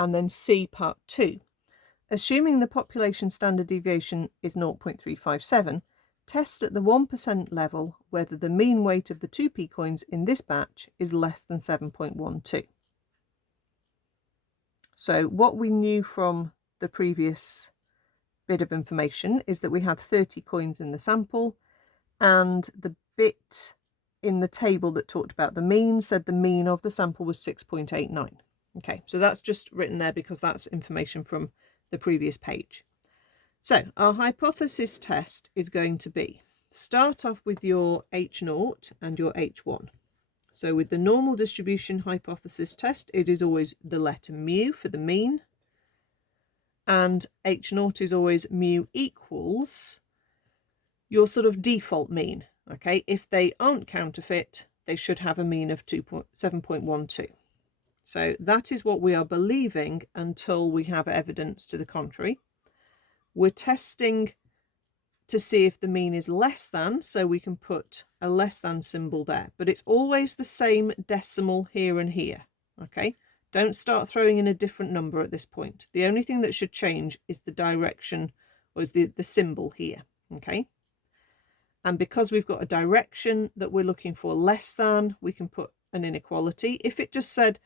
And then C, part 2. Assuming the population standard deviation is 0.357, test at the 1% level whether the mean weight of the 2p coins in this batch is less than 7.12. So what we knew from the previous bit of information is that we had 30 coins in the sample, and the bit in the table that talked about the mean said the mean of the sample was 6.89. Okay, so that's just written there because that's information from the previous page. So our hypothesis test is going to be, start off with your H0 and your H1. So with the normal distribution hypothesis test, it is always the letter mu for the mean, and H0 is always mu equals your sort of default mean. Okay, if they aren't counterfeit, they should have a mean of 7.12. So that is what we are believing until we have evidence to the contrary. We're testing to see if the mean is less than, so we can put a less than symbol there, but it's always the same decimal here and here. Okay, don't start throwing in a different number at this point. The only thing that should change is the direction, or is the symbol here. Okay, and because we've got a direction that we're looking for less than, we can put an inequality. If it just said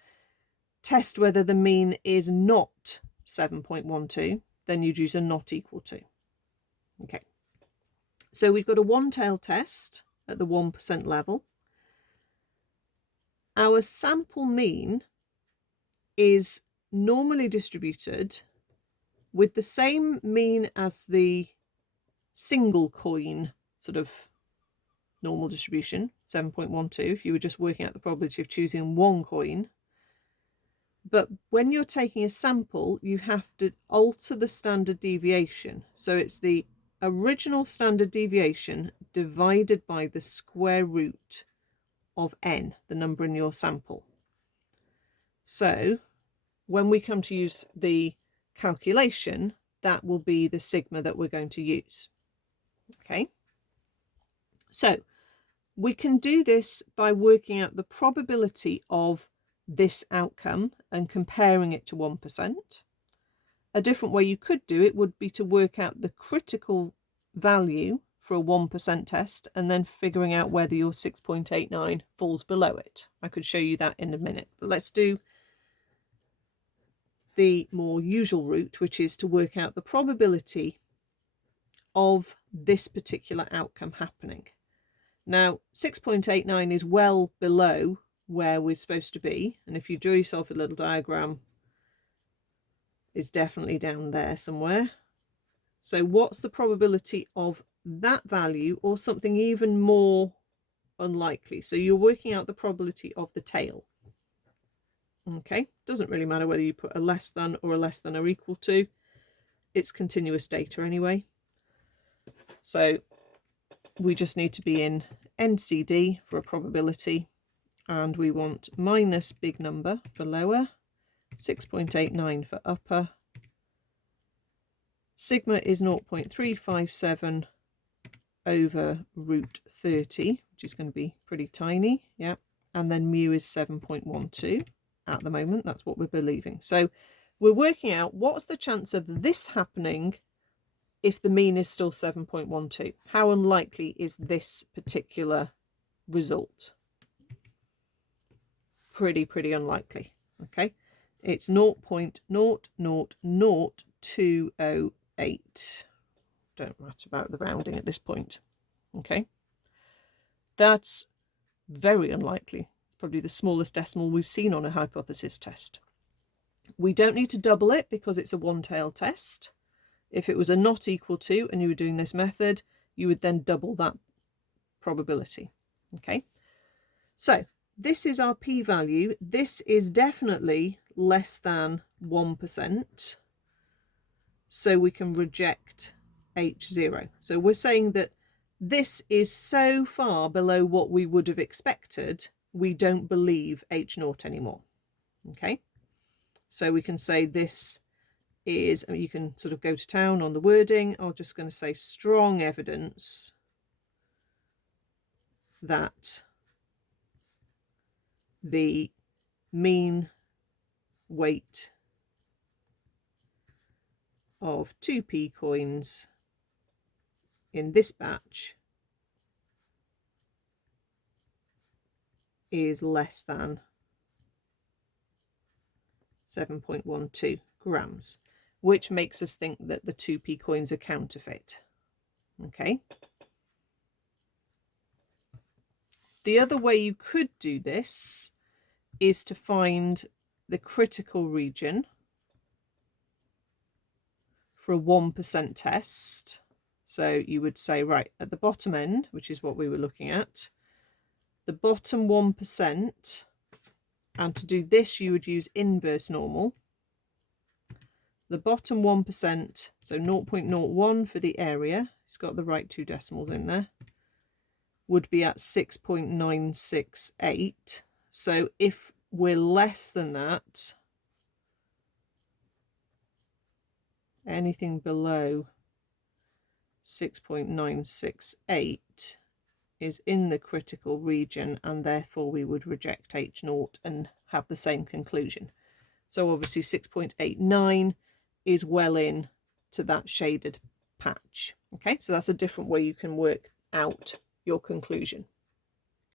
test whether the mean is not 7.12, then you'd use a not equal to. Okay, so we've got a one-tailed test at the 1% level. Our sample mean is normally distributed with the same mean as the single coin sort of normal distribution, 7.12, if you were just working out the probability of choosing one coin. But when you're taking a sample, you have to alter the standard deviation. So it's the original standard deviation divided by the square root of n, the number in your sample. So when we come to use the calculation, that will be the sigma that we're going to use. Okay, so we can do this by working out the probability of this outcome and comparing it to 1%. A different way you could do it would be to work out the critical value for a 1% test and then figuring out whether your 6.89 falls below it. I could show you that in a minute, but let's do the more usual route, which is to work out the probability of this particular outcome happening. Now, 6.89 is well below where we're supposed to be, and if you draw yourself a little diagram, it's definitely down there somewhere. So what's the probability of that value or something even more unlikely? So you're working out the probability of the tail. Okay, doesn't really matter whether you put a less than or a less than or equal to. It's continuous data anyway. So we just need to be in NCD for a probability, and we want minus big number for lower, 6.89 for upper. Sigma is 0.357 over root 30, which is going to be pretty tiny, yeah. And then mu is 7.12 at the moment. That's what we're believing. So we're working out what's the chance of this happening if the mean is still 7.12. How unlikely is this particular result? Pretty unlikely. Okay, it's 0.0000208. Don't matter about the rounding at this point. Okay, that's very unlikely. Probably the smallest decimal we've seen on a hypothesis test. We don't need to double it because it's a one-tail test. If it was a not equal to and you were doing this method, you would then double that probability. Okay, so this is our p-value. This is definitely less than 1%. So we can reject H0. So we're saying that this is so far below what we would have expected, we don't believe H0 anymore. Okay, so we can say this is, you can sort of go to town on the wording. I'm just going to say strong evidence that the mean weight of 2p coins in this batch is less than 7.12 grams, which makes us think that the 2p coins are counterfeit. Okay. The other way you could do this is to find the critical region for a 1% test. So you would say, right, at the bottom end, which is what we were looking at, the bottom 1%, and to do this you would use inverse normal. The bottom 1%, so 0.01 for the area, it's got the right 2 decimals in there, would be at 6.968. So if we're less than that, anything below 6.968 is in the critical region, and therefore we would reject H0 and have the same conclusion. So obviously 6.89 is well in to that shaded patch. Okay, so that's a different way you can work out your conclusion.